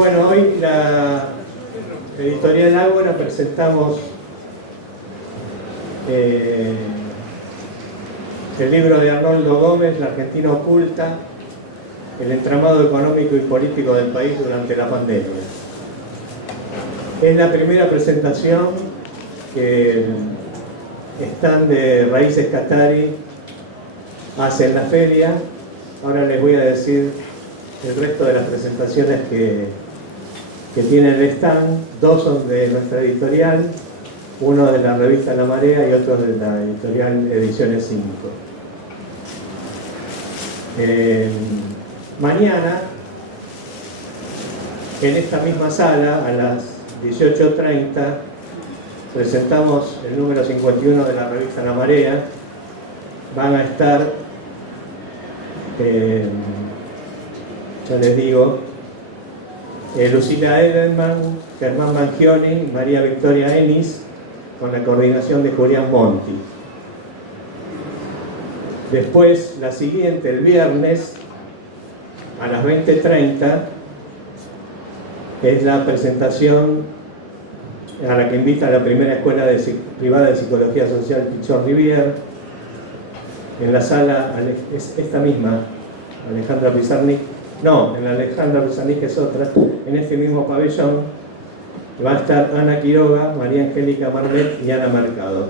Bueno, hoy la editorial Ágora presentamos el libro de Arnoldo Gómez, La Argentina oculta, el entramado económico y político del país durante la pandemia. Es la primera presentación que el stand de Raíces Qatari hace en la feria. Ahora les voy a decir el resto de las presentaciones que tiene el stand. Dos son de nuestra editorial, uno de la revista La Marea y otro de la editorial Ediciones 5. Mañana, en esta misma sala, a las 18:30, presentamos el número 51 de la revista La Marea. Van a estar, ya les digo, Lucila Edelman, Germán Mangioni y María Victoria Enis, con la coordinación de Julián Monti. Después, la siguiente, el viernes, a las 20:30, es la presentación a la que invita la primera escuela privada de psicología social Pichot Rivière, en la sala, es esta misma, Alejandra Pizarnik, no, en la Alejandra Pizarnik es otra, en este mismo pabellón va a estar Ana Quiroga, María Angélica Marlet y Ana Mercado.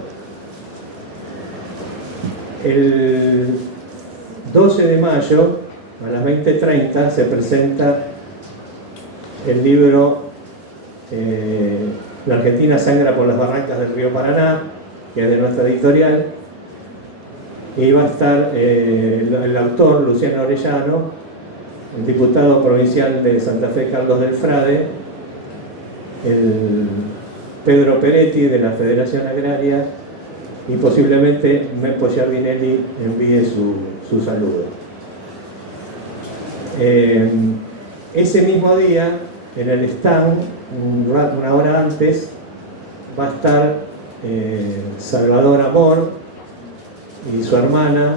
El 12 de mayo, a las 20:30, se presenta el libro La Argentina sangra por las barrancas del río Paraná, que es de nuestra editorial, y va a estar el autor Luciano Orellano, el diputado provincial de Santa Fe Carlos del Frade, el Pedro Peretti de la Federación Agraria y posiblemente Mempo Giardinelli envíe su saludo. Ese mismo día, en el stand, una hora antes, va a estar Salvador Amor y su hermana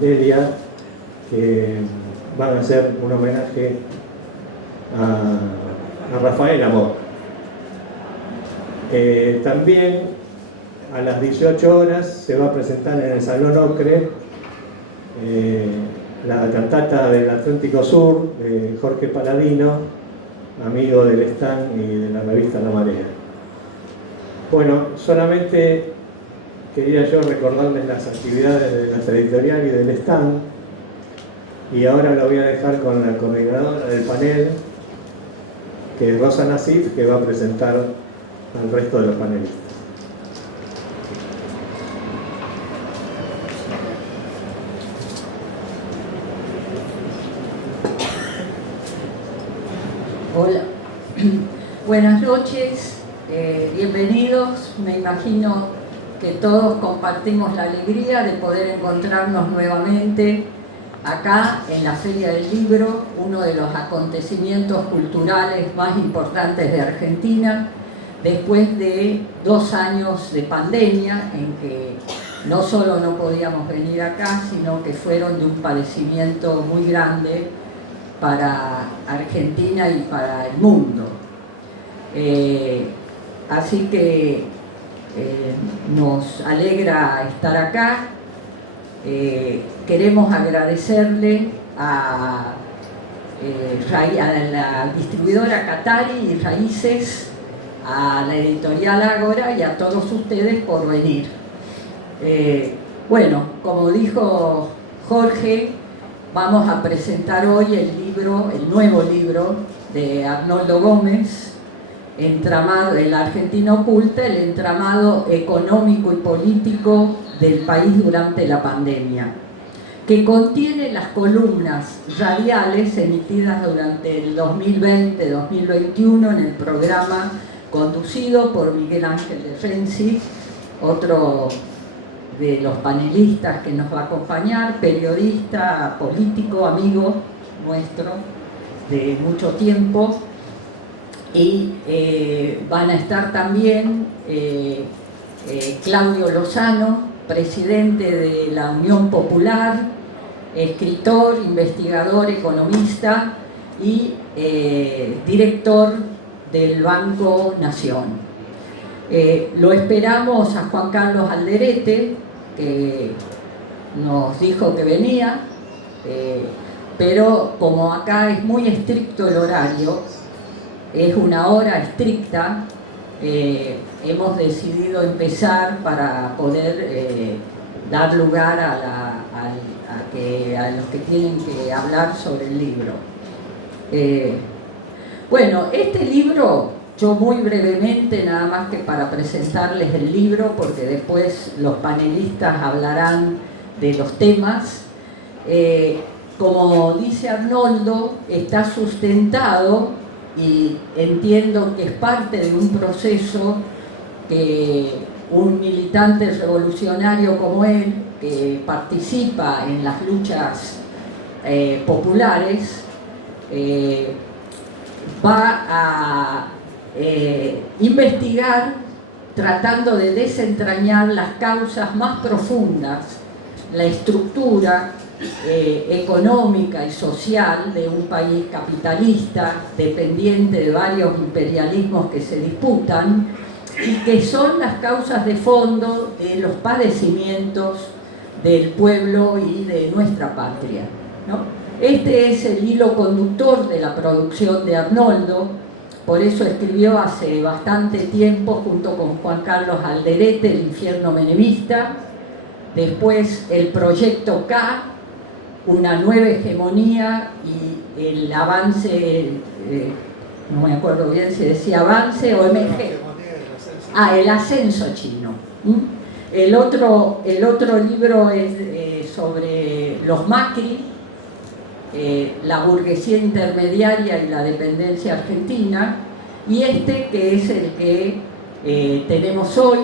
Delia, que van a hacer un homenaje a Rafael Amor. También a las 18 horas se va a presentar en el Salón Ocre la cantata del Atlántico Sur de Jorge Paladino, amigo del stand y de la revista La Marea. Bueno, solamente quería yo recordarles las actividades de nuestra editorial y del stand, y ahora lo voy a dejar con la coordinadora del panel, que es Rosa Nasif, que va a presentar al resto de los panelistas. Hola, buenas noches, bienvenidos. Me imagino que todos compartimos la alegría de poder encontrarnos nuevamente acá en la Feria del Libro, uno de los acontecimientos culturales más importantes de Argentina, después de 2 años de pandemia en que no solo no podíamos venir acá, sino que fueron de un padecimiento muy grande para Argentina y para el mundo. Así que nos alegra estar acá. Queremos agradecerle a la distribuidora Qatari y Raíces, a la editorial Ágora y a todos ustedes por venir. Bueno, como dijo Jorge, vamos a presentar hoy el nuevo libro de Arnoldo Gómez, Entramado, La Argentina oculta, el entramado económico y político del país durante la pandemia, que contiene las columnas radiales emitidas durante el 2020-2021 en el programa conducido por Miguel Ángel de Renzi, otro de los panelistas que nos va a acompañar, periodista, político, amigo nuestro de mucho tiempo. Y van a estar también Claudio Lozano, presidente de la Unión Popular, escritor, investigador, economista, y director del Banco Nación. Lo esperamos a Juan Carlos Alderete, que nos dijo que venía, pero como acá es muy estricto el horario, es una hora estricta, hemos decidido empezar para poder dar lugar a los que tienen que hablar sobre el libro. Bueno, este libro, yo muy brevemente, nada más que para presentarles el libro, porque después los panelistas hablarán de los temas. Como dice Arnoldo, está sustentado, y entiendo que es parte de un proceso que un militante revolucionario como él, que participa en las luchas populares, va a investigar tratando de desentrañar las causas más profundas, la estructura económica y social de un país capitalista, dependiente de varios imperialismos que se disputan, y que son las causas de fondo de los padecimientos del pueblo y de nuestra patria, ¿no? Este es el hilo conductor de la producción de Arnoldo, por eso escribió hace bastante tiempo junto con Juan Carlos Alderete El infierno menemista, después el Proyecto K, una nueva hegemonía, y el avance, no me acuerdo bien si decía avance o MG. El ascenso chino. El otro libro es sobre los Macri, la burguesía intermediaria y la dependencia argentina, y este que es el que tenemos hoy,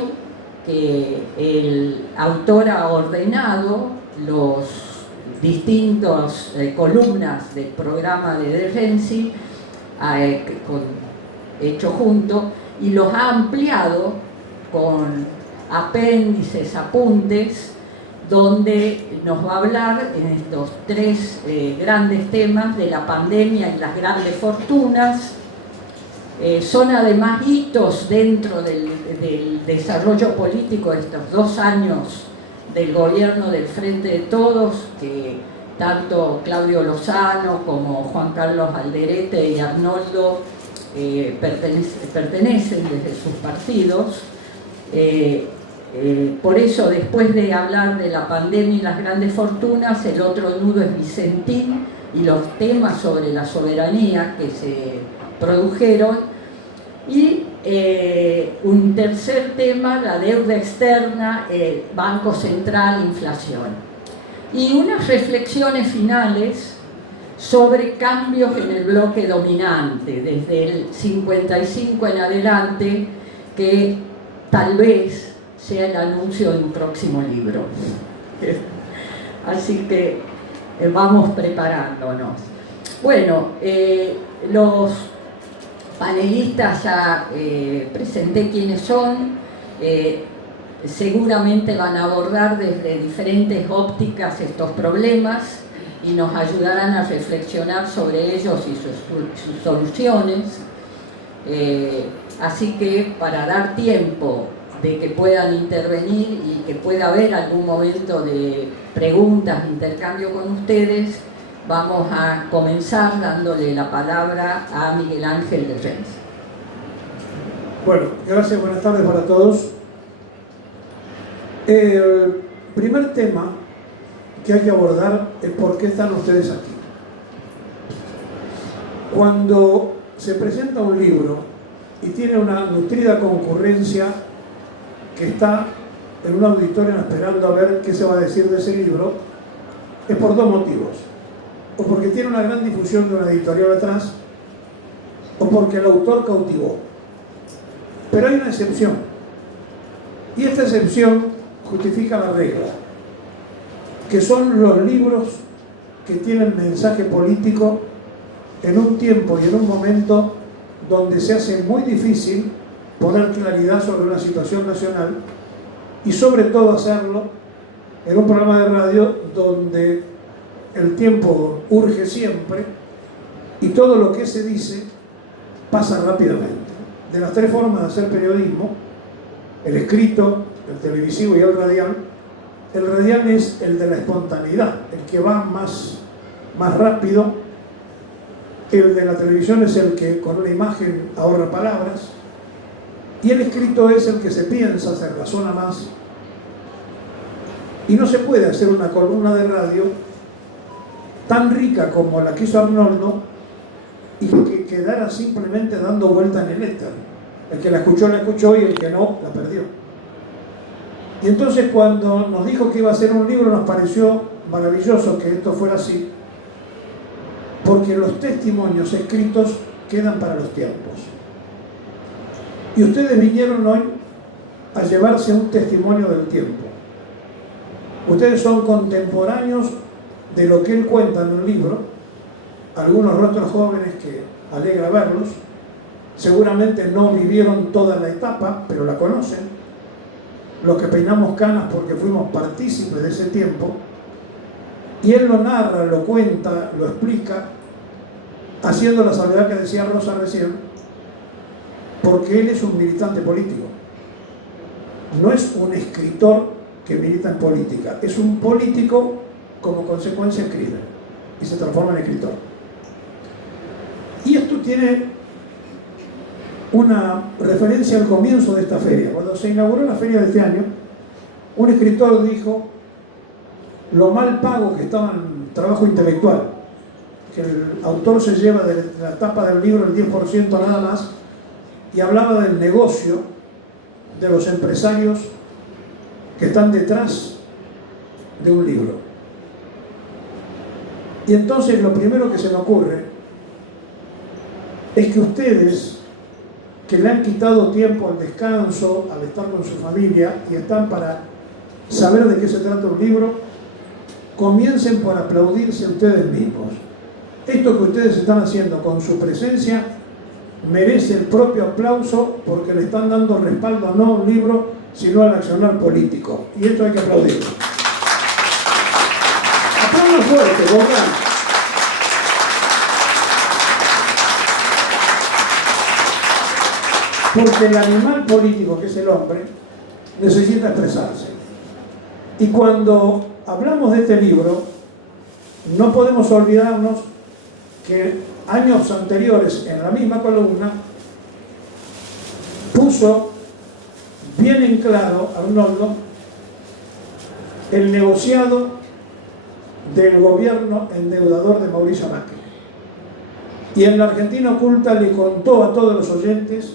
que el autor ha ordenado los distintos columnas del programa de De Renzi, hecho junto, y los ha ampliado con apéndices, apuntes, donde nos va a hablar en estos tres grandes temas de la pandemia y las grandes fortunas. Son además hitos dentro del desarrollo político de estos 2 años del gobierno del Frente de Todos, que tanto Claudio Lozano como Juan Carlos Alderete y Arnoldo pertenecen desde sus partidos. Por eso, después de hablar de la pandemia y las grandes fortunas, el otro nudo es Vicentín y los temas sobre la soberanía que se produjeron, y un tercer tema, la deuda externa, Banco Central, inflación, y unas reflexiones finales sobre cambios en el bloque dominante desde el 55 en adelante, que tal vez sea el anuncio de un próximo libro. Así que vamos preparándonos. Bueno, los panelistas ya presenté quiénes son. Seguramente van a abordar desde diferentes ópticas estos problemas y nos ayudarán a reflexionar sobre ellos y sus soluciones. Así que, para dar tiempo de que puedan intervenir y que pueda haber algún momento de preguntas, intercambio con ustedes, vamos a comenzar dándole la palabra a Miguel Ángel de Renzi. Bueno, gracias, buenas tardes para todos. El primer tema que hay que abordar es por qué están ustedes aquí. Cuando se presenta un libro y tiene una nutrida concurrencia que está en un auditorio esperando a ver qué se va a decir de ese libro, es por 2 motivos: o porque tiene una gran difusión de una editorial atrás, o porque el autor cautivó. Pero hay una excepción, y esta excepción justifica la regla, que son los libros que tienen mensaje político en un tiempo y en un momento donde se hace muy difícil poner claridad sobre una situación nacional, y sobre todo hacerlo en un programa de radio donde el tiempo urge siempre y todo lo que se dice pasa rápidamente. De las tres formas de hacer periodismo, el escrito, el televisivo y el radial es el de la espontaneidad, el que va más rápido. El de la televisión es el que con una imagen ahorra palabras, y el escrito es el que se piensa, se razona más. Y no se puede hacer una columna de radio tan rica como la que hizo Arnoldo y que quedara simplemente dando vuelta en el éter. El que la escuchó y el que no, la perdió. Y entonces cuando nos dijo que iba a hacer un libro, nos pareció maravilloso que esto fuera así, porque los testimonios escritos quedan para los tiempos. Y ustedes vinieron hoy a llevarse un testimonio del tiempo. Ustedes son contemporáneos de lo que él cuenta en un libro, algunos rostros jóvenes que alegra verlos, seguramente no vivieron toda la etapa, pero la conocen. Los que peinamos canas porque fuimos partícipes de ese tiempo, y él lo narra, lo cuenta, lo explica, haciendo la salvedad que decía Rosa recién, porque él es un militante político. No es un escritor que milita en política, es un político como consecuencia escribe y se transforma en escritor. Y esto tiene una referencia al comienzo de esta feria. Cuando se inauguró la feria de este año, un escritor dijo lo mal pago que estaba en trabajo intelectual, que el autor se lleva de la tapa del libro el 10% nada más, y hablaba del negocio de los empresarios que están detrás de un libro. Y entonces lo primero que se me ocurre es que ustedes, que le han quitado tiempo al descanso, al estar con su familia y están para saber de qué se trata un libro, comiencen por aplaudirse ustedes mismos. Esto que ustedes están haciendo con su presencia merece el propio aplauso, porque le están dando respaldo no a un libro, sino al accionar político. Y esto hay que aplaudirlo. Aplaudan fuerte, Bogdan. Porque el animal político, que es el hombre, necesita expresarse. Y cuando hablamos de este libro, no podemos olvidarnos que años anteriores, en la misma columna, puso bien en claro Arnoldo el negociado del gobierno endeudador de Mauricio Macri. Y en la Argentina Oculta le contó a todos los oyentes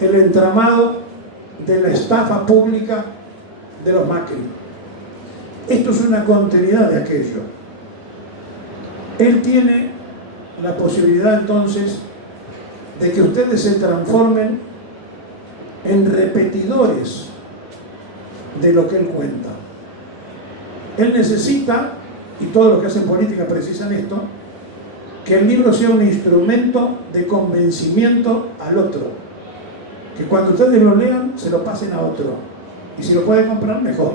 el entramado de la estafa pública de los Macri. Esto es una continuidad de aquello. Él tiene la posibilidad entonces de que ustedes se transformen en repetidores de lo que él cuenta. Él necesita, y todos los que hacen política precisan esto, que el libro sea un instrumento de convencimiento al otro. Que cuando ustedes lo lean, se lo pasen a otro. Y si lo pueden comprar, mejor.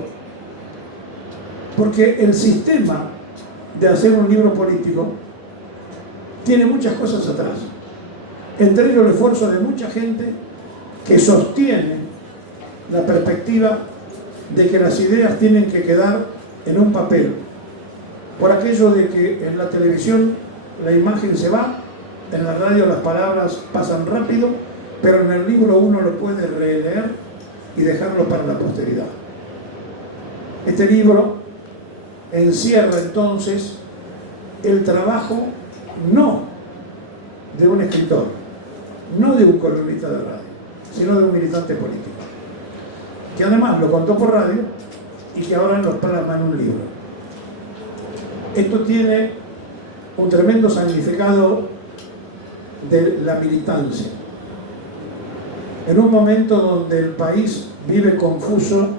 Porque el sistema de hacer un libro político tiene muchas cosas atrás. Entre ellos el esfuerzo de mucha gente que sostiene la perspectiva de que las ideas tienen que quedar en un papel. Por aquello de que en la televisión la imagen se va, en la radio las palabras pasan rápido, pero en el libro uno lo puede releer y dejarlo para la posteridad. Este libro encierra entonces el trabajo no de un escritor, no de un columnista de radio, sino de un militante político, que además lo contó por radio y que ahora nos plasma en un libro. Esto tiene un tremendo significado de la militancia. En un momento donde el país vive confuso,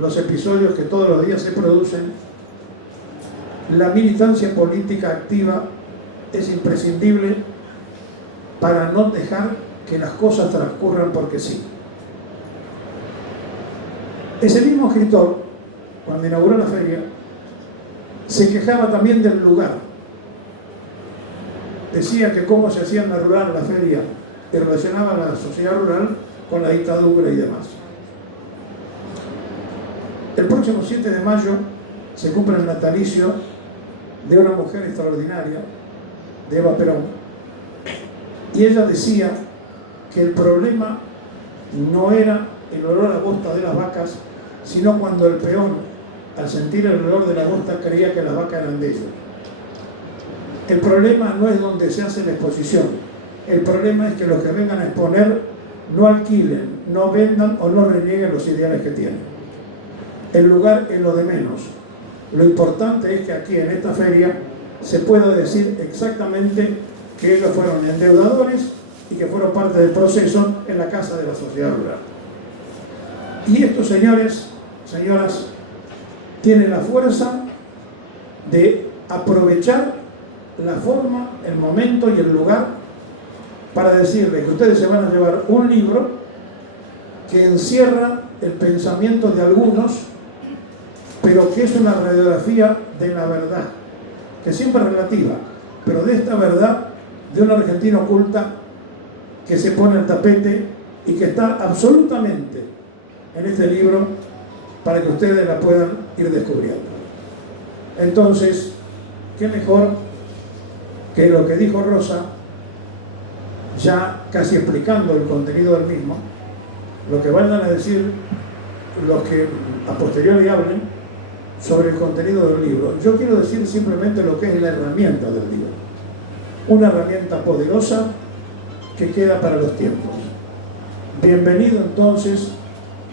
los episodios que todos los días se producen, la militancia política activa es imprescindible para no dejar que las cosas transcurran porque sí. Ese mismo escritor, cuando inauguró la feria, se quejaba también del lugar. decía que cómo se hacía en la rural, la feria, y relacionaba la sociedad rural con la dictadura y demás. El próximo 7 de mayo se cumple el natalicio de una mujer extraordinaria, de Eva Perón, y ella decía que el problema no era el olor a bosta de las vacas, sino cuando el peón, al sentir el olor de la bosta, creía que las vacas eran de ellos. El problema no es donde se hace la exposición, el problema es que los que vengan a exponer no alquilen, no vendan o no renieguen los ideales que tienen. El lugar es lo de menos. Lo importante es que aquí en esta feria se pueda decir exactamente que ellos fueron endeudadores y que fueron parte del proceso en la casa de la sociedad rural. Y estos señores, señoras, tienen la fuerza de aprovechar la forma, el momento y el lugar para decirle que ustedes se van a llevar un libro que encierra el pensamiento de algunos, pero que es una radiografía de la verdad, que siempre es relativa, pero de esta verdad de una Argentina oculta que se pone el tapete y que está absolutamente en este libro para que ustedes la puedan ir descubriendo. Entonces, qué mejor que lo que dijo Rosa, ya casi explicando el contenido del mismo, lo que vayan a decir los que a posteriori hablen sobre el contenido del libro. Yo quiero decir simplemente lo que es la herramienta del libro. Una herramienta poderosa que queda para los tiempos. Bienvenido entonces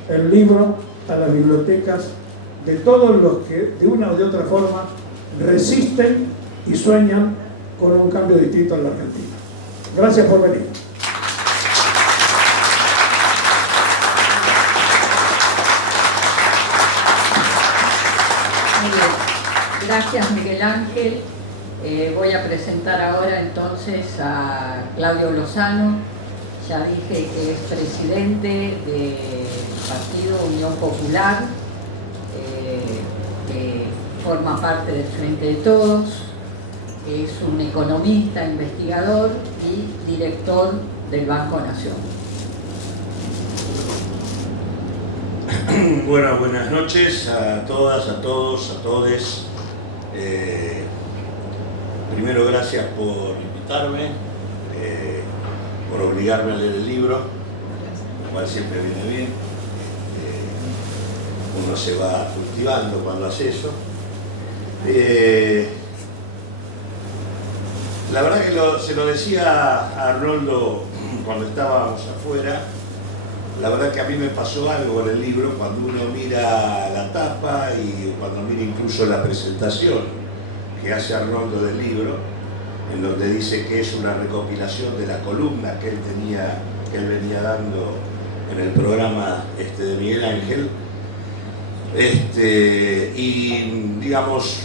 el libro a las bibliotecas de todos los que de una o de otra forma resisten y sueñan con un cambio distinto en la Argentina. Gracias por venir. Muy bien. Gracias, Miguel Ángel. Voy a presentar ahora entonces a Claudio Lozano. Ya dije que es presidente del Partido Unión Popular, que forma parte del Frente de Todos, es un economista, investigador y director del Banco Nación. Bueno, buenas noches a todas, a todos, a todes. Primero, gracias por invitarme, por obligarme a leer el libro, lo cual siempre viene bien. Uno se va cultivando cuando hace eso. La verdad que se lo decía a Arnoldo cuando estábamos afuera. La verdad que a mí me pasó algo con el libro cuando uno mira la tapa y cuando mira incluso la presentación que hace Arnoldo del libro, en donde dice que es una recopilación de las columnas que él venía dando en el programa de Miguel Ángel, y digamos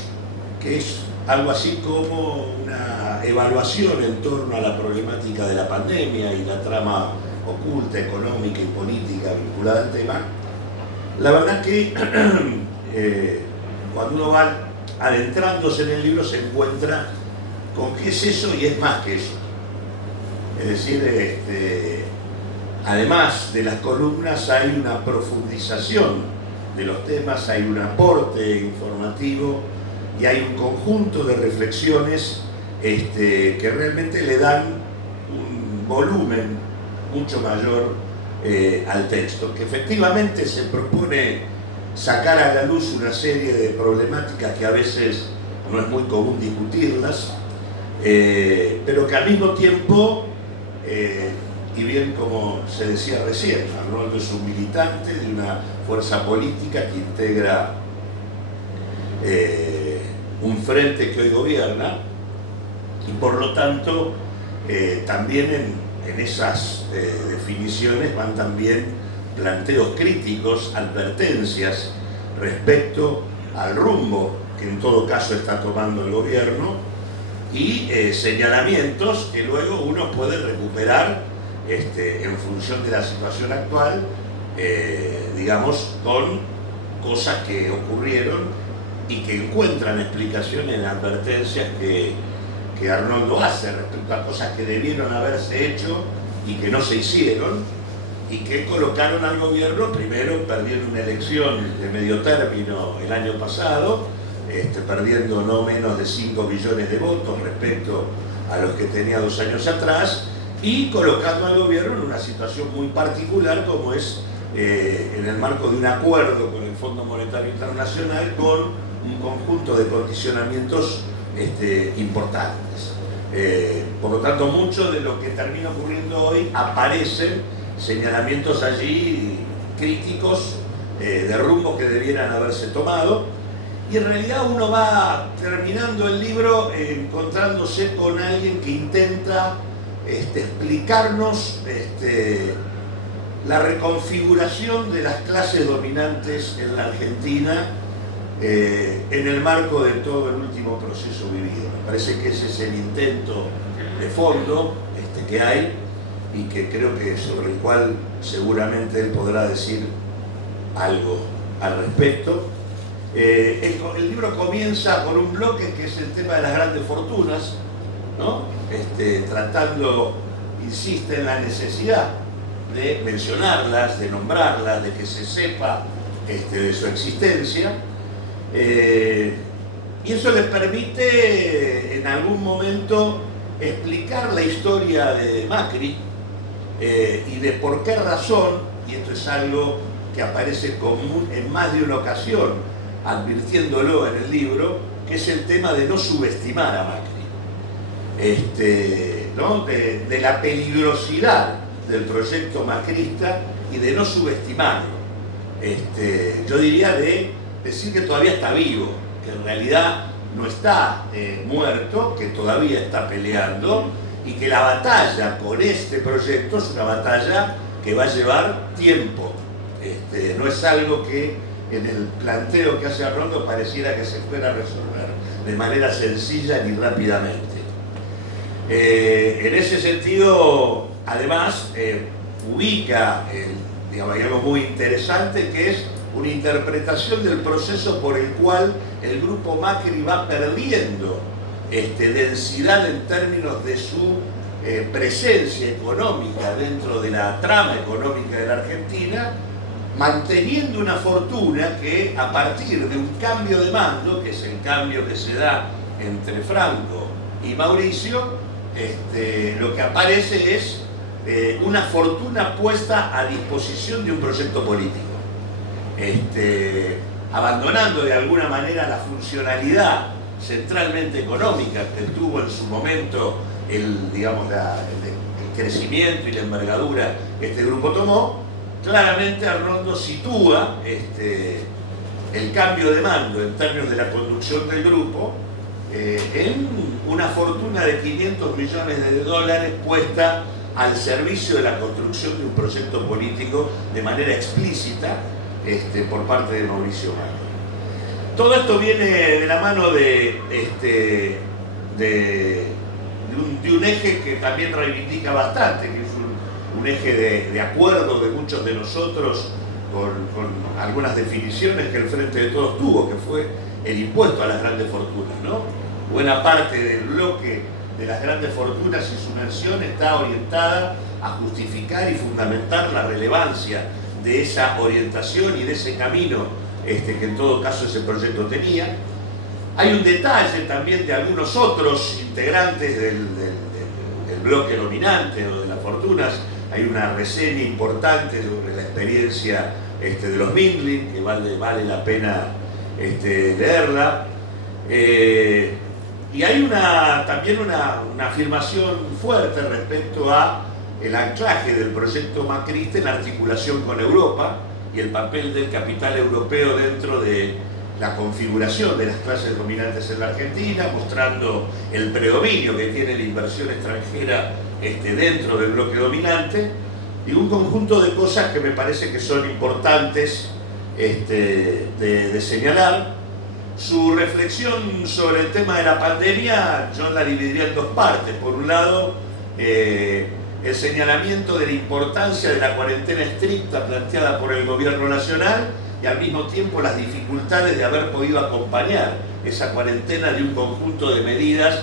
que es algo así como una evaluación en torno a la problemática de la pandemia y la trama oculta, económica y política vinculada al tema. La verdad que cuando uno va adentrándose en el libro se encuentra con qué es eso y es más que eso. Es decir, además de las columnas hay una profundización de los temas, hay un aporte informativo y hay un conjunto de reflexiones que realmente le dan un volumen mucho mayor al texto, que efectivamente se propone sacar a la luz una serie de problemáticas que a veces no es muy común discutirlas, pero que al mismo tiempo, y bien como se decía recién, Arnoldo es un militante de una fuerza política que integra un frente que hoy gobierna, y por lo tanto también en esas definiciones van también planteos críticos, advertencias respecto al rumbo que en todo caso está tomando el gobierno y señalamientos que luego uno puede recuperar en función de la situación actual, digamos, con cosas que ocurrieron y que encuentran explicación en advertencias que que Arnoldo hace respecto a cosas que debieron haberse hecho y que no se hicieron, y que colocaron al gobierno, primero perdiendo una elección de medio término el año pasado, perdiendo no menos de 5 millones de votos respecto a los que tenía 2 años atrás, y colocando al gobierno en una situación muy particular como es en el marco de un acuerdo con el Fondo Monetario Internacional con un conjunto de condicionamientos importantes. Por lo tanto, mucho de lo que termina ocurriendo hoy aparecen señalamientos allí críticos de rumbos que debieran haberse tomado, y en realidad uno va terminando el libro encontrándose con alguien que intenta explicarnos la reconfiguración de las clases dominantes en la Argentina en el marco de todo el último proceso vivido. Me parece que ese es el intento de fondo que hay, y que creo que sobre el cual seguramente él podrá decir algo al respecto. El libro comienza con un bloque que es el tema de las grandes fortunas, ¿no? Tratando, insiste en la necesidad de mencionarlas, de nombrarlas, de que se sepa de su existencia, y eso les permite en algún momento explicar la historia de Macri, y de por qué razón, y esto es algo que aparece común en más de una ocasión, advirtiéndolo en el libro, que es el tema de no subestimar a Macri, ¿no? de la peligrosidad del proyecto macrista y de no subestimarlo. Yo diría de decir que todavía está vivo, que en realidad no está muerto, que todavía está peleando, y que la batalla con este proyecto es una batalla que va a llevar tiempo. No es algo que en el planteo que hace Arnoldo pareciera que se fuera a resolver de manera sencilla ni rápidamente. En ese sentido, además, ubica hay algo muy interesante, que es una interpretación del proceso por el cual el grupo Macri va perdiendo densidad en términos de su presencia económica dentro de la trama económica de la Argentina, manteniendo una fortuna que, a partir de un cambio de mando, que es el cambio que se da entre Franco y Mauricio, lo que aparece es una fortuna puesta a disposición de un proyecto político, abandonando de alguna manera la funcionalidad centralmente económica que tuvo en su momento el crecimiento y la envergadura que este grupo tomó. Claramente Arnoldo sitúa el cambio de mando en términos de la conducción del grupo en una fortuna de 500 millones de dólares puesta al servicio de la construcción de un proyecto político de manera explícita por parte de Mauricio Macri. Todo esto viene de la mano de un eje que también reivindica bastante, que es un eje de acuerdo de muchos de nosotros con algunas definiciones que el Frente de Todos tuvo, que fue el impuesto a las grandes fortunas, ¿no? Buena parte del bloque de las grandes fortunas y su mención está orientada a justificar y fundamentar la relevancia de esa orientación y de ese camino que en todo caso ese proyecto tenía. Hay un detalle también de algunos otros integrantes del bloque dominante o de las fortunas. Hay una reseña importante sobre la experiencia de los Mindlin, que vale la pena leerla. Y hay también una afirmación fuerte respecto a el anclaje del proyecto macrista en la articulación con Europa y el papel del capital europeo dentro de la configuración de las clases dominantes en la Argentina, mostrando el predominio que tiene la inversión extranjera dentro del bloque dominante, y un conjunto de cosas que me parece que son importantes de señalar. Su reflexión sobre el tema de la pandemia yo la dividiría en dos partes. Por un lado, el señalamiento de la importancia de la cuarentena estricta planteada por el gobierno nacional, y al mismo tiempo las dificultades de haber podido acompañar esa cuarentena de un conjunto de medidas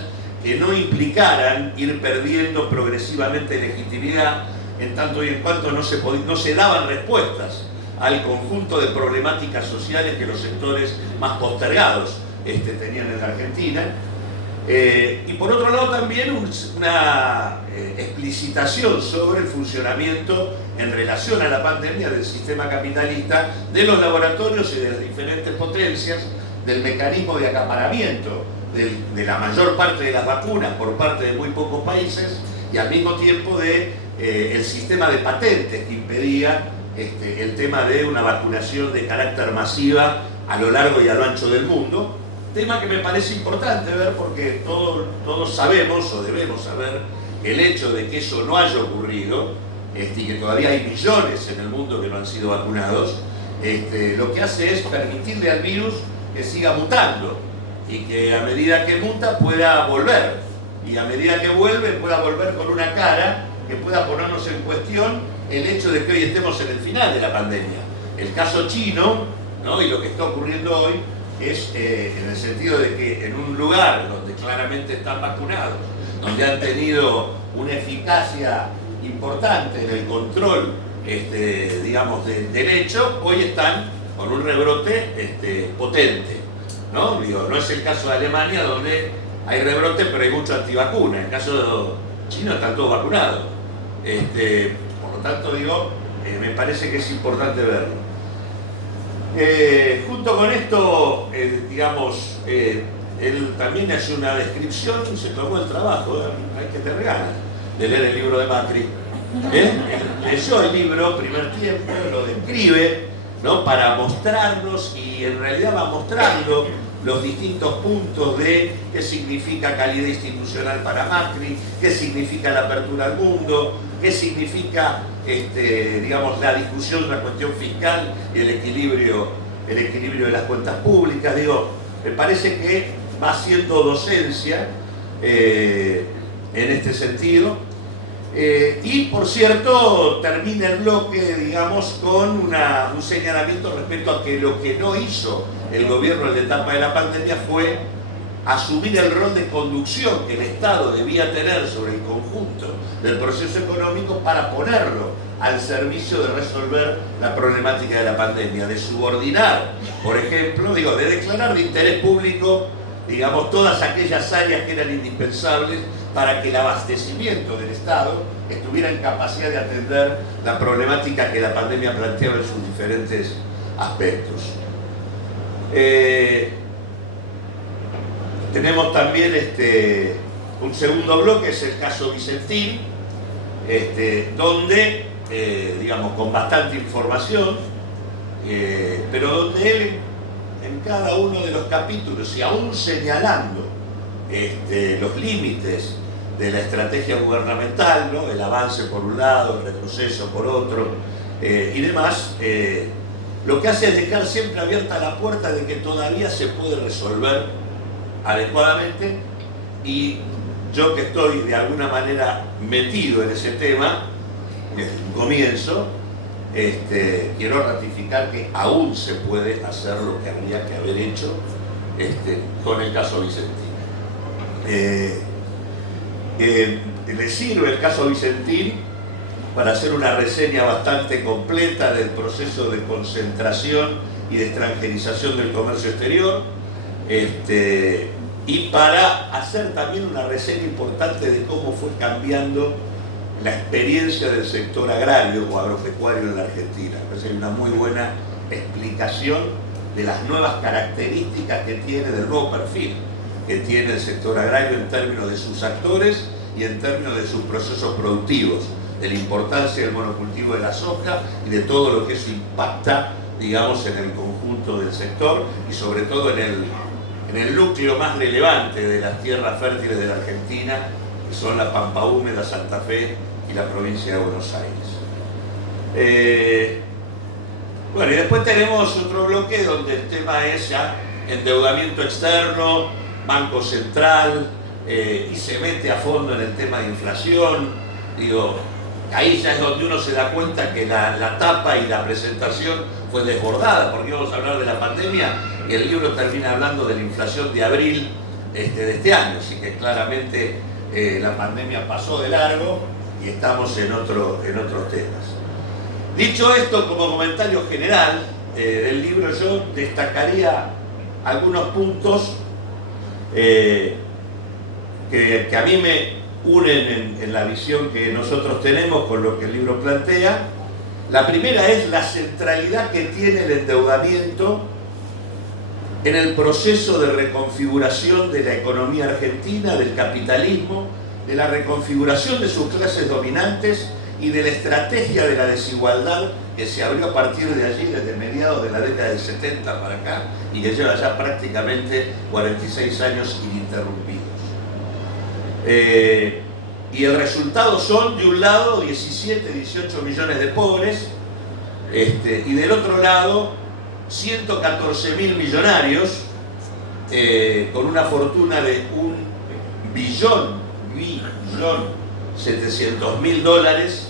que no implicaran ir perdiendo progresivamente legitimidad en tanto y en cuanto no se daban respuestas al conjunto de problemáticas sociales que los sectores más postergados tenían en la Argentina. Y por otro lado también una explicitación sobre el funcionamiento en relación a la pandemia del sistema capitalista, de los laboratorios y de las diferentes potencias, del mecanismo de acaparamiento de la mayor parte de las vacunas por parte de muy pocos países, y al mismo tiempo el sistema de patentes que impedía el tema de una vacunación de carácter masiva a lo largo y a lo ancho del mundo. Tema que me parece importante ver porque todos sabemos o debemos saber que el hecho de que eso no haya ocurrido y que todavía hay millones en el mundo que no han sido vacunados, lo que hace es permitirle al virus que siga mutando y que a medida que muta pueda volver, y a medida que vuelve pueda volver con una cara que pueda ponernos en cuestión el hecho de que hoy estemos en el final de la pandemia. El caso chino, ¿no? Y lo que está ocurriendo hoy es en el sentido de que en un lugar donde claramente están vacunados, donde han tenido una eficacia importante en el control digamos, del hecho, hoy están con un rebrote potente, ¿no? Digo, no es el caso de Alemania, donde hay rebrote pero hay mucho antivacuna. En el caso de China están todos vacunados. Por lo tanto, digo, me parece que es importante verlo. Junto con esto, digamos, él también hace una descripción y se tomó el trabajo, hay que te regalar, de leer el libro de Macri. Él leyó el libro, primer tiempo, lo describe, ¿no? Para mostrarnos, y en realidad va mostrando los distintos puntos de qué significa calidad institucional para Macri, qué significa la apertura al mundo, qué significa digamos, la discusión de una cuestión fiscal y el equilibrio de las cuentas públicas. Digo, me parece que va haciendo docencia en este sentido. Y por cierto, termina el bloque, digamos, con un señalamiento respecto a que lo que no hizo el gobierno en la etapa de la pandemia fue asumir el rol de conducción que el Estado debía tener sobre el conjunto del proceso económico para ponerlo al servicio de resolver la problemática de la pandemia, de subordinar, por ejemplo, de declarar de interés público, digamos, todas aquellas áreas que eran indispensables para que el abastecimiento del Estado estuviera en capacidad de atender la problemática que la pandemia planteaba en sus diferentes aspectos. Tenemos también un segundo bloque, es el caso Vicentín, donde, digamos, con bastante información, pero donde él, en cada uno de los capítulos, y aún señalando los límites de la estrategia gubernamental, ¿no? El avance por un lado, el retroceso por otro, y demás, lo que hace es dejar siempre abierta la puerta de que todavía se puede resolver adecuadamente, y yo que estoy de alguna manera metido en ese tema, desde un comienzo, quiero ratificar que aún se puede hacer lo que habría que haber hecho con el caso Vicentín. Le sirve el caso Vicentín para hacer una reseña bastante completa del proceso de concentración y de extranjerización del comercio exterior, y para hacer también una reseña importante de cómo fue cambiando la experiencia del sector agrario o agropecuario en la Argentina. Me parece que hay una muy buena explicación de las nuevas características que tiene, del nuevo perfil que tiene el sector agrario en términos de sus actores y en términos de sus procesos productivos, de la importancia del monocultivo de la soja y de todo lo que eso impacta, digamos, en el conjunto del sector, y sobre todo en el núcleo más relevante de las tierras fértiles de la Argentina, que son la Pampa Húmeda, Santa Fe y la provincia de Buenos Aires. Bueno, y después tenemos otro bloque donde el tema es ya endeudamiento externo, Banco Central, y se mete a fondo en el tema de inflación. Digo, ahí ya es donde uno se da cuenta que la tapa y la presentación fue desbordada, porque íbamos a hablar de la pandemia y el libro termina hablando de la inflación de abril de este año, así que claramente la pandemia pasó de largo y estamos en otros temas. Dicho esto, como comentario general del libro, yo destacaría algunos puntos que a mí me unen en la visión que nosotros tenemos con lo que el libro plantea. La primera es la centralidad que tiene el endeudamiento en el proceso de reconfiguración de la economía argentina, del capitalismo, de la reconfiguración de sus clases dominantes y de la estrategia de la desigualdad que se abrió a partir de allí, desde mediados de la década del 70 para acá, y que lleva ya prácticamente 46 años ininterrumpidos. Y el resultado son, de un lado, 17, 18 millones de pobres, y del otro lado, 114.000 millonarios, con una fortuna de $1.700.000,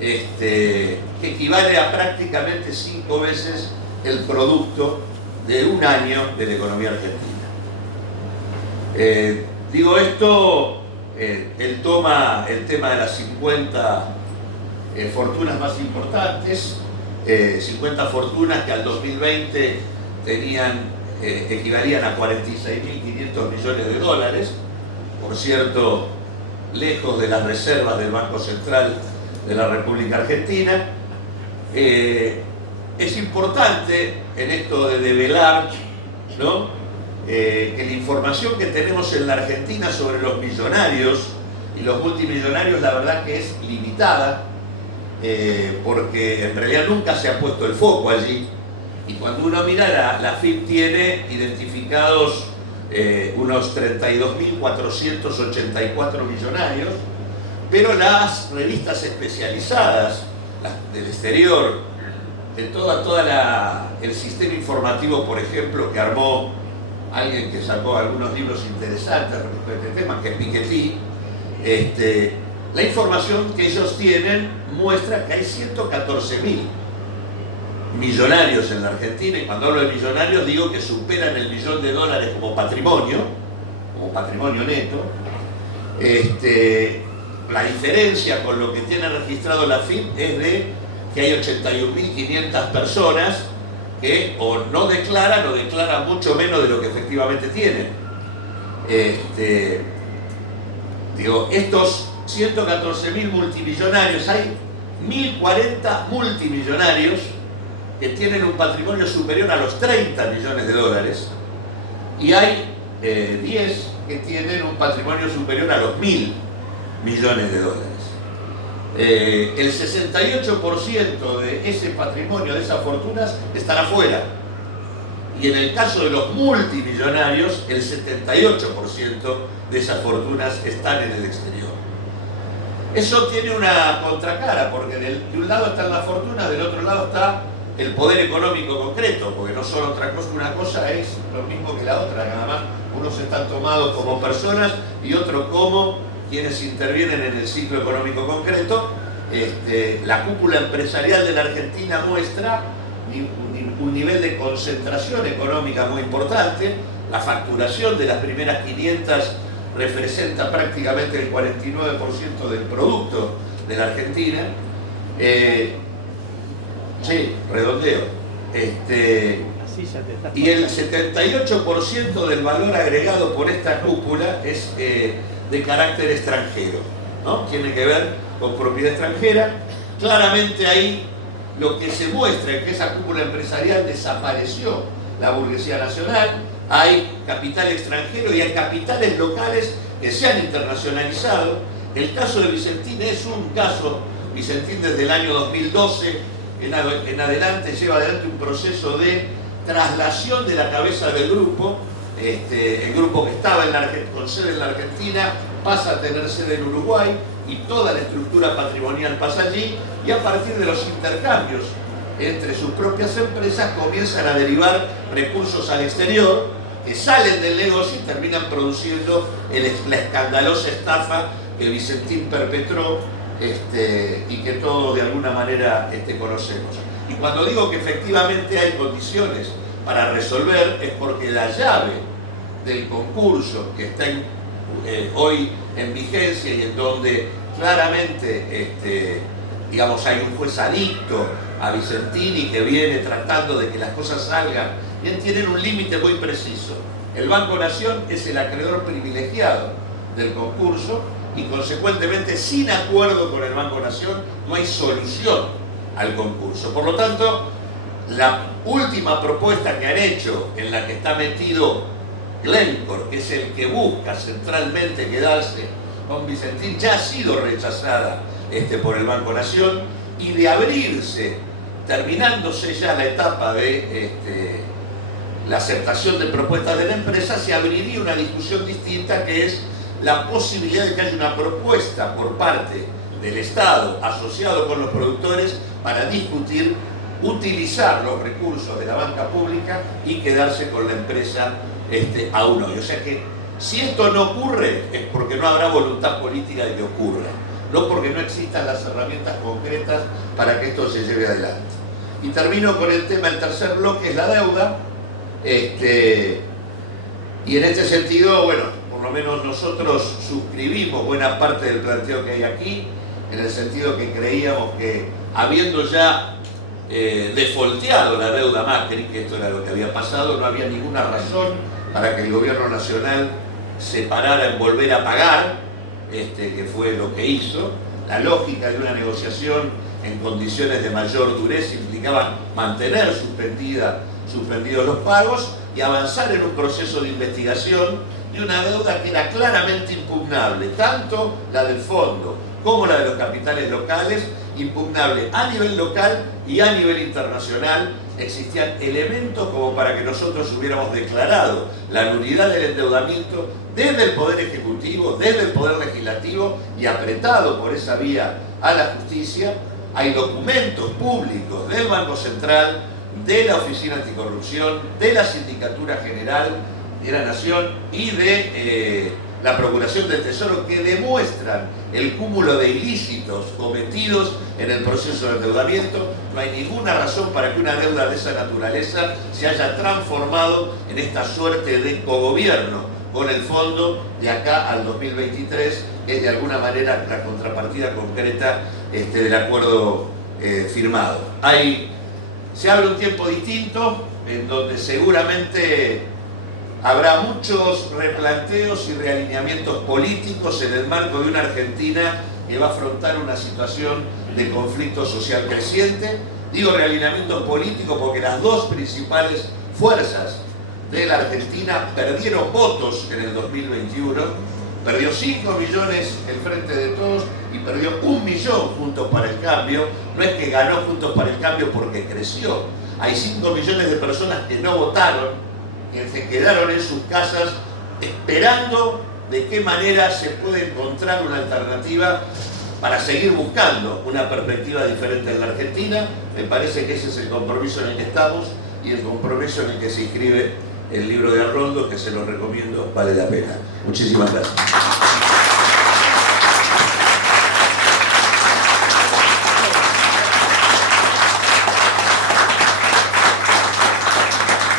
que equivale a prácticamente 5 veces el producto de un año de la economía argentina. Digo esto, él toma el tema de las 50 fortunas más importantes, 50 fortunas que al 2020 equivalían a 46.500 millones de dólares, por cierto, lejos de las reservas del Banco Central de la República Argentina. Es importante en esto de develar, ¿no?, que la información que tenemos en la Argentina sobre los millonarios y los multimillonarios, la verdad que es limitada, porque en realidad nunca se ha puesto el foco allí. Y cuando uno mira, la AFIP tiene identificados unos 32.484 millonarios, pero las revistas especializadas, las del exterior, de todo el sistema informativo, por ejemplo, que armó alguien que sacó algunos libros interesantes respecto a este tema, que es Piketty, la información que ellos tienen muestra que hay 114.000 millonarios en la Argentina, y cuando hablo de millonarios digo que superan el $1.000.000 como patrimonio neto. La diferencia con lo que tiene registrado la AFIP es de que hay 81.500 personas que o no declaran o declaran mucho menos de lo que efectivamente tienen. Estos 114.000 multimillonarios, hay 1.040 multimillonarios que tienen un patrimonio superior a los 30 millones de dólares, y hay 10 que tienen un patrimonio superior a los 1.000 millones de dólares. El 68% de ese patrimonio, de esas fortunas, están afuera. Y en el caso de los multimillonarios, el 78% de esas fortunas están en el exterior. Eso tiene una contracara, porque de un lado están las fortunas, del otro lado está el poder económico concreto, porque no son otra cosa, una cosa es lo mismo que la otra, nada más unos están tomados como personas y otros como quienes intervienen en el ciclo económico concreto. La cúpula empresarial de la Argentina muestra un nivel de concentración económica muy importante. La facturación de las primeras 500 representa prácticamente el 49% del producto de la Argentina. Sí, redondeo. Y el 78% del valor agregado por esta cúpula es de carácter extranjero, ¿no? Tiene que ver con propiedad extranjera. Claramente ahí lo que se muestra es que esa cúpula empresarial desapareció la burguesía nacional, hay capital extranjero y hay capitales locales que se han internacionalizado. El caso de Vicentín es un caso. Vicentín desde el año 2012 en adelante lleva adelante un proceso de traslación de la cabeza del grupo. El grupo que estaba con sede en la Argentina pasa a tener sede en Uruguay y toda la estructura patrimonial pasa allí, y a partir de los intercambios entre sus propias empresas comienzan a derivar recursos al exterior que salen del negocio y terminan produciendo la escandalosa estafa que Vicentín perpetró y que todos de alguna manera conocemos. Y cuando digo que efectivamente hay condiciones para resolver, es porque la llave del concurso que está hoy en vigencia y en donde claramente digamos, hay un juez adicto a Vicentini que viene tratando de que las cosas salgan, bien, tienen un límite muy preciso. El Banco Nación es el acreedor privilegiado del concurso y consecuentemente sin acuerdo con el Banco Nación no hay solución al concurso. Por lo tanto, la última propuesta que han hecho, en la que está metido Glencore, que es el que busca centralmente quedarse con Vicentín, ya ha sido rechazada por el Banco Nación, y de abrirse, terminándose ya la etapa de la aceptación de propuestas de la empresa, se abriría una discusión distinta, que es la posibilidad de que haya una propuesta por parte del Estado asociado con los productores para discutir utilizar los recursos de la banca pública y quedarse con la empresa a un hoy. O sea que si esto no ocurre es porque no habrá voluntad política de que ocurra, no porque no existan las herramientas concretas para que esto se lleve adelante. Y termino con el tema, el tercer bloque es la deuda, y en este sentido, bueno, por lo menos nosotros suscribimos buena parte del planteo que hay aquí, en el sentido que creíamos que, habiendo ya defolteado la deuda Macri, que esto era lo que había pasado, no había ninguna razón para que el gobierno nacional se parara en volver a pagar, que fue lo que hizo. La lógica de una negociación en condiciones de mayor dureza implicaba mantener suspendidos los pagos y avanzar en un proceso de investigación de una deuda que era claramente impugnable, tanto la del fondo como la de los capitales locales, impugnable a nivel local y a nivel internacional. Existían elementos como para que nosotros hubiéramos declarado la nulidad del endeudamiento desde el Poder Ejecutivo, desde el Poder Legislativo, y apretado por esa vía a la justicia. Hay documentos públicos del Banco Central, de la Oficina Anticorrupción, de la Sindicatura General de la Nación y de la Procuración del Tesoro, que demuestran el cúmulo de ilícitos cometidos en el proceso de endeudamiento. No hay ninguna razón para que una deuda de esa naturaleza se haya transformado en esta suerte de cogobierno con el fondo de acá al 2023, que es de alguna manera la contrapartida concreta del acuerdo firmado. Se abre un tiempo distinto en donde seguramente habrá muchos replanteos y realineamientos políticos en el marco de una Argentina que va a afrontar una situación de conflicto social creciente. Digo realineamientos políticos porque las dos principales fuerzas de la Argentina perdieron votos en el 2021. Perdió 5 millones el Frente de Todos y perdió 1 millón Juntos para el Cambio. No es que ganó Juntos para el Cambio porque creció. Hay 5 millones de personas que no votaron, que se quedaron en sus casas esperando de qué manera se puede encontrar una alternativa para seguir buscando una perspectiva diferente en la Argentina. Me parece que ese es el compromiso en el que estamos y el compromiso en el que se inscribe el libro de Arnoldo, que se lo recomiendo, vale la pena. Muchísimas gracias.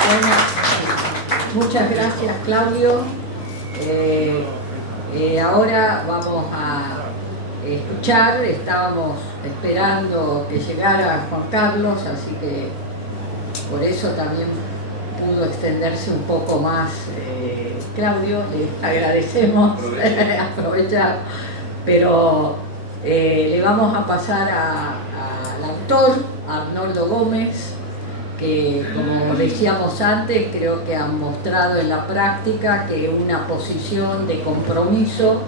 Bueno, muchas gracias, Claudio. Ahora vamos a escuchar, estábamos esperando que llegara Juan Carlos, así que por eso también pudo extenderse un poco más Claudio, le agradecemos aprovechar, pero le vamos a pasar al autor, Arnoldo Gómez, que como decíamos antes, creo que han mostrado en la práctica que una posición de compromiso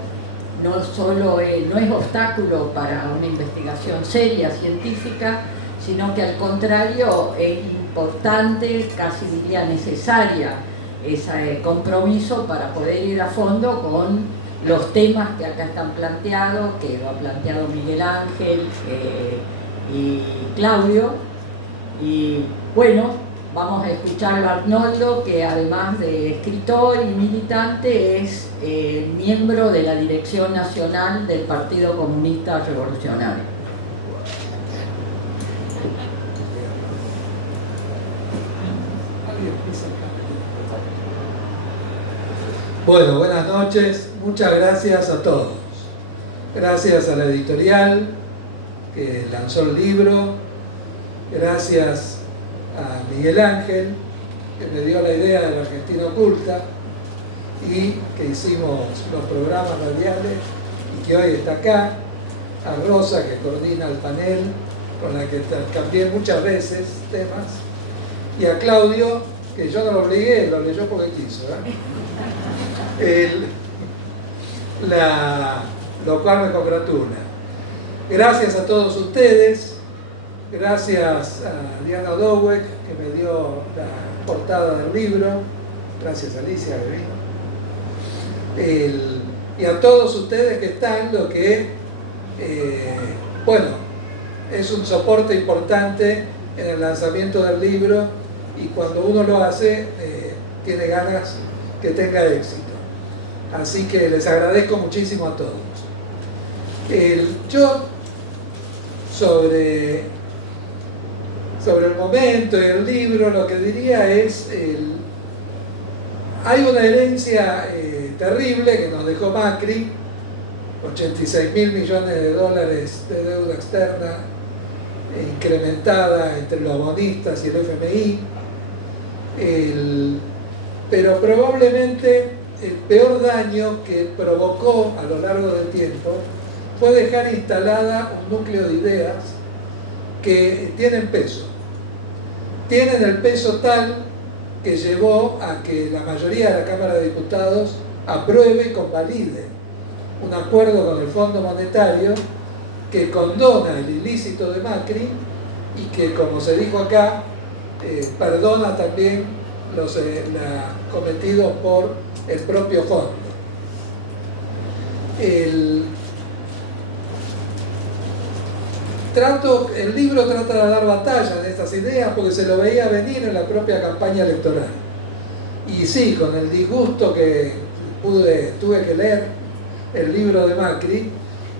no solo no es obstáculo para una investigación seria, científica, sino que al contrario es importante, casi diría necesaria, ese compromiso para poder ir a fondo con los temas que acá están planteados, que lo ha planteado Miguel Ángel y Claudio. Y bueno, vamos a escuchar a Arnoldo, que además de escritor y militante es miembro de la Dirección Nacional del Partido Comunista Revolucionario. Bueno, buenas noches. Muchas gracias a todos. Gracias a la editorial que lanzó el libro. Gracias a Miguel Ángel, que me dio la idea de la Argentina Oculta y que hicimos los programas radiales y que hoy está acá. A Rosa, que coordina el panel, con la que cambié muchas veces temas. Y a Claudio, que yo no lo obligué, lo leyó porque quiso, lo cual me congratula. Gracias a todos ustedes, gracias a Diana Dowek, que me dio la portada del libro, gracias a Alicia que vino, y a todos ustedes que están, lo que, bueno, es un soporte importante en el lanzamiento del libro, y cuando uno lo hace, tiene ganas que tenga éxito. Así que les agradezco muchísimo a todos. Yo, sobre el momento y el libro, lo que diría es, hay una herencia terrible que nos dejó Macri, 86.000 millones de dólares de deuda externa, incrementada entre los bonistas y el FMI, pero probablemente el peor daño que provocó a lo largo del tiempo fue dejar instalada un núcleo de ideas que tienen peso. Tienen el peso tal que llevó a que la mayoría de la Cámara de Diputados apruebe y convalide un acuerdo con el Fondo Monetario que condona el ilícito de Macri y que, como se dijo acá, perdona también los cometidos por el propio fondo. El libro trata de dar batalla de estas ideas porque se lo veía venir en la propia campaña electoral. Y sí, con el disgusto que tuve que leer el libro de Macri,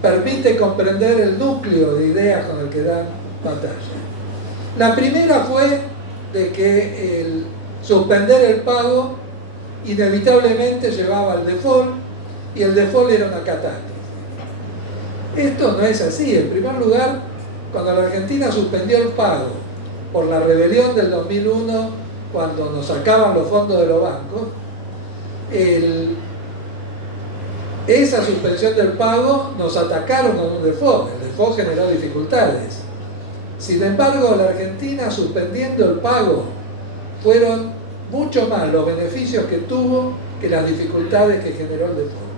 permite comprender el núcleo de ideas con el que dan batalla. La primera fue de que el suspender el pago inevitablemente llevaba al default, y el default era una catástrofe. Esto no es así. En primer lugar, cuando la Argentina suspendió el pago por la rebelión del 2001, cuando nos sacaban los fondos de los bancos, esa suspensión del pago nos atacaron con un default. El default generó dificultades. Sin embargo, la Argentina, suspendiendo el pago, fueron mucho más los beneficios que tuvo que las dificultades que generó el default.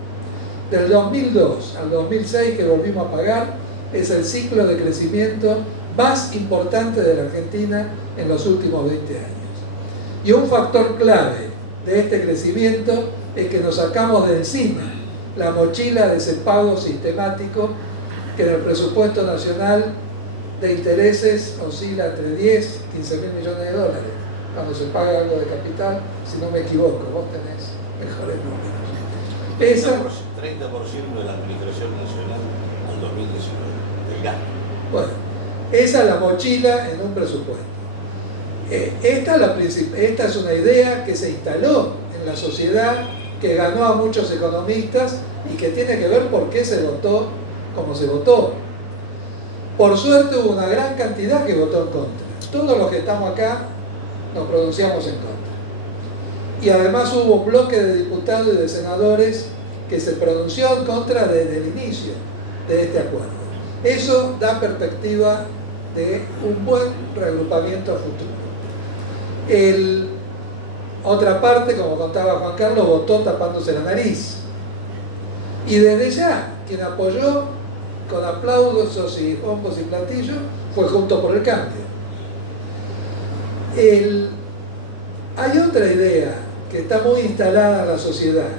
Del 2002 al 2006, que volvimos a pagar, es el ciclo de crecimiento más importante de la Argentina en los últimos 20 años. Y un factor clave de este crecimiento es que nos sacamos de encima la mochila de ese pago sistemático que en el presupuesto nacional de intereses oscila entre 10 y 15.000 millones de dólares cuando se paga algo de capital, si no me equivoco, vos tenés mejores números. 30% de la administración nacional al 2019, del gasto. Bueno, esa es la mochila en un presupuesto. Esta es una idea que se instaló en la sociedad, que ganó a muchos economistas y que tiene que ver por qué se votó como se votó. Por suerte hubo una gran cantidad que votó en contra. Todos los que estamos acá nos pronunciamos en contra. Y además hubo un bloque de diputados y de senadores que se pronunció en contra desde el inicio de este acuerdo. Eso da perspectiva de un buen reagrupamiento a futuro. Otra parte, como contaba Juan Carlos, votó tapándose la nariz. Y desde ya, quien apoyó con aplausos y bombos y platillos fue Juntos por el Cambio. Hay otra idea que está muy instalada en la sociedad,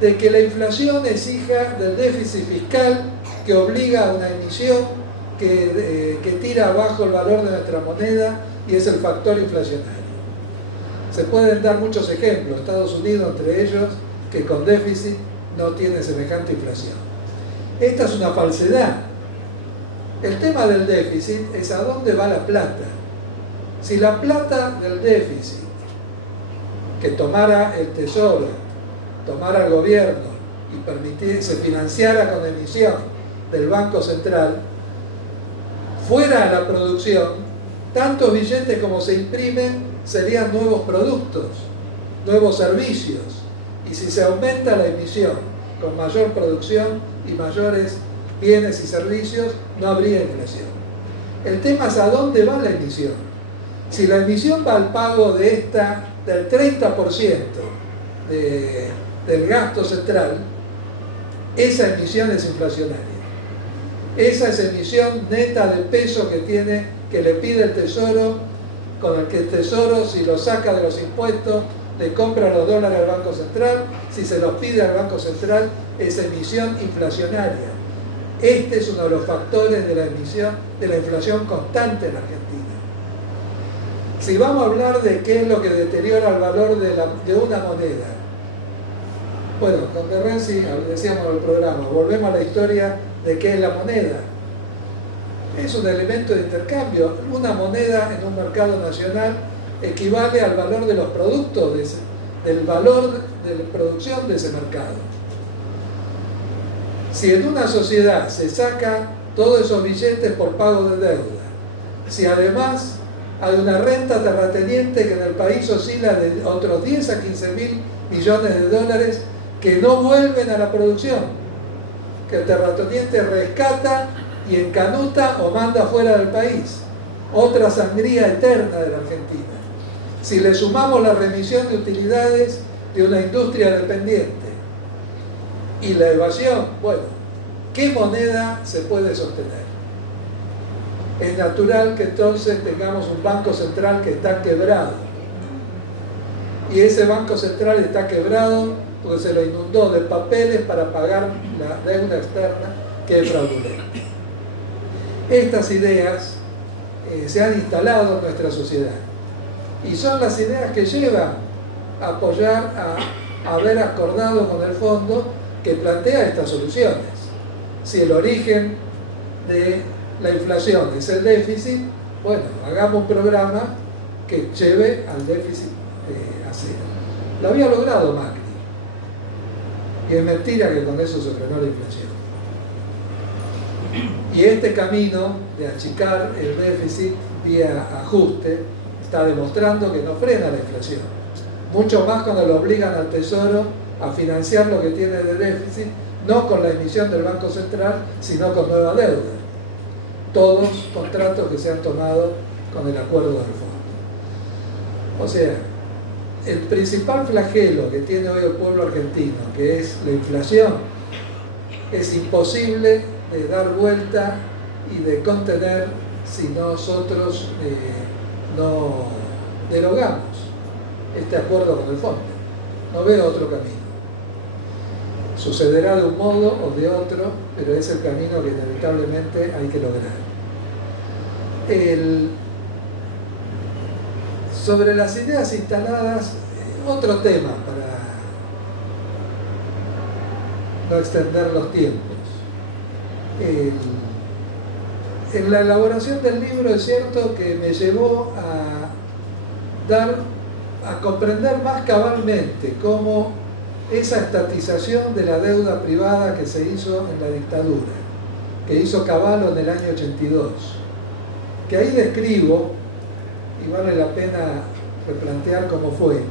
de que la inflación es hija del déficit fiscal que obliga a una emisión que tira abajo el valor de nuestra moneda y es el factor inflacionario. Se pueden dar muchos ejemplos, Estados Unidos entre ellos, que con déficit no tiene semejante inflación. Esta es una falsedad. El tema del déficit es a dónde va la plata. Si la plata del déficit que tomara el Tesoro tomara el gobierno y se financiara con emisión del Banco Central, fuera a la producción, tantos billetes como se imprimen serían nuevos productos, nuevos servicios. Y si se aumenta la emisión con mayor producción y mayores bienes y servicios, no habría inflación. El tema es a dónde va la emisión. Si la emisión va al pago del 30% del gasto central, esa emisión es inflacionaria. Esa es emisión neta de peso que le pide el Tesoro, con el que el Tesoro, si lo saca de los impuestos, le compra los dólares al Banco Central. Si se los pide al Banco Central, es emisión inflacionaria. Este es uno de los factores de la inflación constante en Argentina. Si vamos a hablar de qué es lo que deteriora el valor de una moneda, bueno, con De Renzi decíamos en el programa, volvemos a la historia de qué es la moneda. Es un elemento de intercambio. Una moneda en un mercado nacional equivale al valor de los productos, del valor de la producción de ese mercado. Si en una sociedad se saca todos esos billetes por pago de deuda, si además hay una renta terrateniente que en el país oscila de otros 10 a 15 mil millones de dólares que no vuelven a la producción, que el terrateniente rescata y encanuta o manda fuera del país, otra sangría eterna de la Argentina. Si le sumamos la remisión de utilidades de una industria dependiente y la evasión, bueno, ¿qué moneda se puede sostener? Es natural que entonces tengamos un banco central que está quebrado. Y ese banco central está quebrado porque se lo inundó de papeles para pagar la deuda externa que es fraudulenta. Estas ideas se han instalado en nuestra sociedad y son las ideas que llevan a apoyar, a haber acordado con el fondo que plantea estas soluciones. Si el origen de la inflación es el déficit, bueno, hagamos un programa que lleve al déficit a cero. Lo había logrado Macri. Y es mentira que con eso se frenó la inflación. Y este camino de achicar el déficit vía ajuste está demostrando que no frena la inflación. Mucho más cuando lo obligan al Tesoro a financiar lo que tiene de déficit, no con la emisión del Banco Central, sino con nueva deuda. Todos contratos que se han tomado con el acuerdo del fondo. O sea, el principal flagelo que tiene hoy el pueblo argentino, que es la inflación, es imposible de dar vuelta y de contener si nosotros no derogamos este acuerdo con el fondo. No veo otro camino. Sucederá de un modo o de otro, pero es el camino que inevitablemente hay que lograr. Sobre las ideas instaladas, otro tema para no extender los tiempos. En la elaboración del libro es cierto que me llevó a comprender más cabalmente cómo esa estatización de la deuda privada que se hizo en la dictadura, que hizo Cavallo en el año 82, que ahí describo, y vale la pena replantear cómo fue.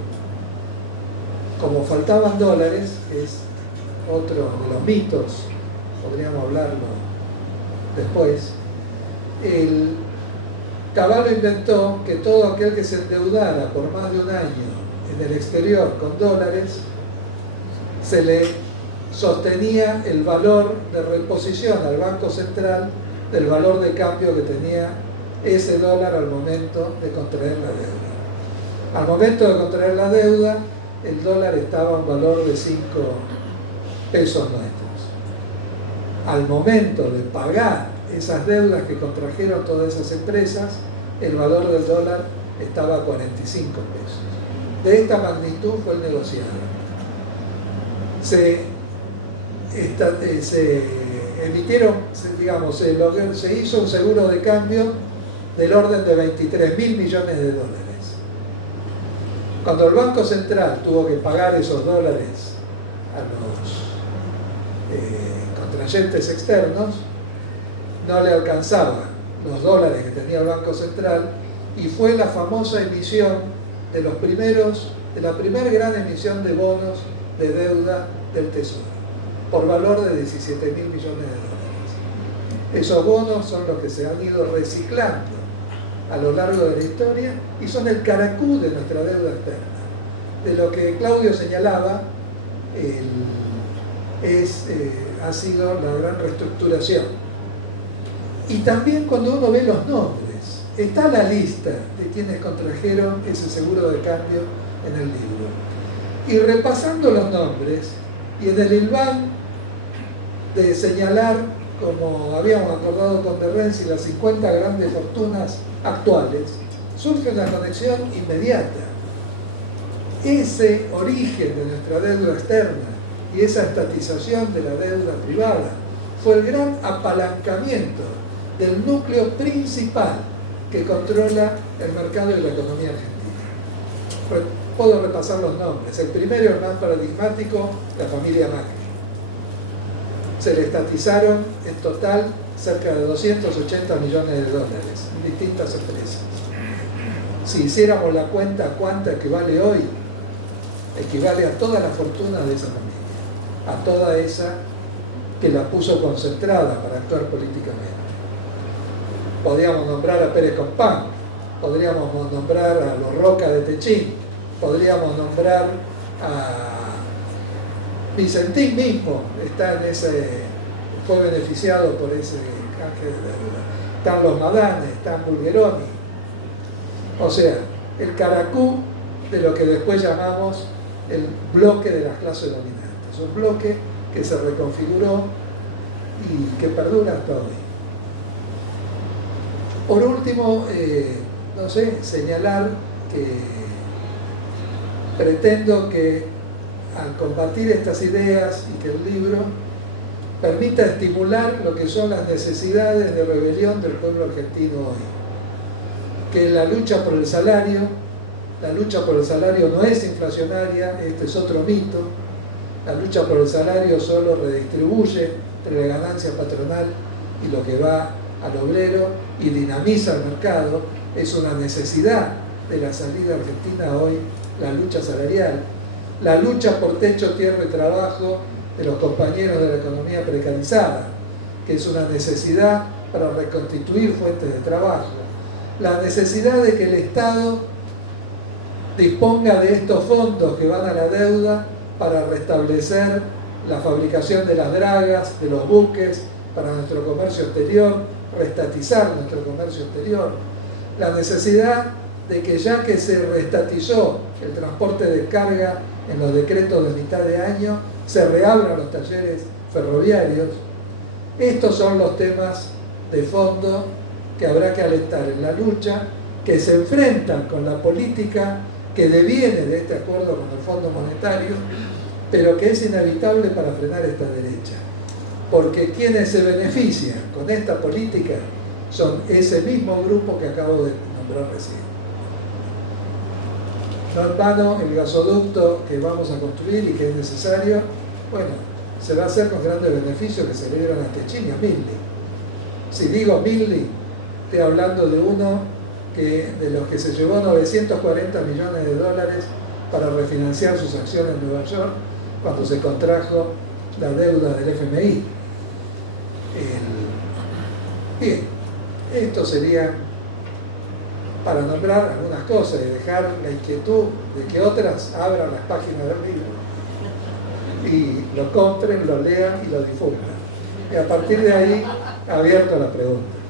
Como faltaban dólares, que es otro de los mitos, podríamos hablarlo después, Cavallo inventó que todo aquel que se endeudara por más de un año en el exterior con dólares, se le sostenía el valor de reposición al Banco Central del valor de cambio que tenía ese dólar al momento de contraer la deuda. Al momento de contraer la deuda, el dólar estaba a un valor de 5 pesos nuestros. Al momento de pagar esas deudas que contrajeron todas esas empresas, el valor del dólar estaba a 45 pesos. De esta magnitud fue el negociado. Se hizo un seguro de cambio del orden de 23.000 millones de dólares. Cuando el Banco Central tuvo que pagar esos dólares a los contrayentes externos, no le alcanzaban los dólares que tenía el Banco Central, y fue la famosa emisión de la primera gran emisión de bonos de deuda del Tesoro, por valor de 17.000 millones de dólares. Esos bonos son los que se han ido reciclando a lo largo de la historia y son el caracú de nuestra deuda externa. De lo que Claudio señalaba, ha sido la gran reestructuración. Y también cuando uno ve los nombres, está la lista de quienes contrajeron ese seguro de cambio en el libro. Y repasando los nombres, y en el hilván de señalar, como habíamos acordado con de Renzi, las 50 grandes fortunas actuales, surge una conexión inmediata. Ese origen de nuestra deuda externa y esa estatización de la deuda privada fue el gran apalancamiento del núcleo principal que controla el mercado y la economía argentina. Puedo repasar los nombres. El primero, el más paradigmático, la familia Macri. Se le estatizaron en total cerca de 280 millones de dólares en distintas empresas. Si hiciéramos la cuenta cuánta equivale hoy, equivale a toda la fortuna de esa familia, a toda esa que la puso concentrada para actuar políticamente. Podríamos nombrar a Pérez Compán, podríamos nombrar a los Roca de Techín, podríamos nombrar a Vicentín mismo, fue beneficiado por ese canje de deuda. Están los Madanes, están Bulgeroni. O sea, el caracú de lo que después llamamos el bloque de las clases dominantes. Un bloque que se reconfiguró y que perdura hasta hoy. Por último, señalar que pretendo que al combatir estas ideas y que el libro permita estimular lo que son las necesidades de rebelión del pueblo argentino hoy. Que la lucha por el salario no es inflacionaria, este es otro mito. La lucha por el salario solo redistribuye entre la ganancia patronal y lo que va al obrero y dinamiza el mercado. Es una necesidad de la salida argentina hoy, la lucha salarial, la lucha por techo, tierra y trabajo de los compañeros de la economía precarizada, que es una necesidad para reconstituir fuentes de trabajo, la necesidad de que el Estado disponga de estos fondos que van a la deuda para restablecer la fabricación de las dragas, de los buques, para nuestro comercio exterior, reestatizar nuestro comercio exterior, la necesidad de que ya que se reestatizó el transporte de carga en los decretos de mitad de año, se reabran los talleres ferroviarios. Estos son los temas de fondo que habrá que alentar en la lucha, que se enfrentan con la política que deviene de este acuerdo con el Fondo Monetario, pero que es inevitable para frenar esta derecha. Porque quienes se benefician con esta política son ese mismo grupo que acabo de nombrar recién. No en vano, el gasoducto que vamos a construir y que es necesario, se va a hacer con grandes beneficios que se le dieron a Techín y a Milli. Si digo Milli, estoy hablando de uno de los que se llevó 940 millones de dólares para refinanciar sus acciones en Nueva York cuando se contrajo la deuda del FMI. Bien, esto sería para nombrar algunas cosas y dejar la inquietud de que otras abran las páginas del libro y lo compren, lo lean y lo difundan. Y a partir de ahí, abierto a la pregunta.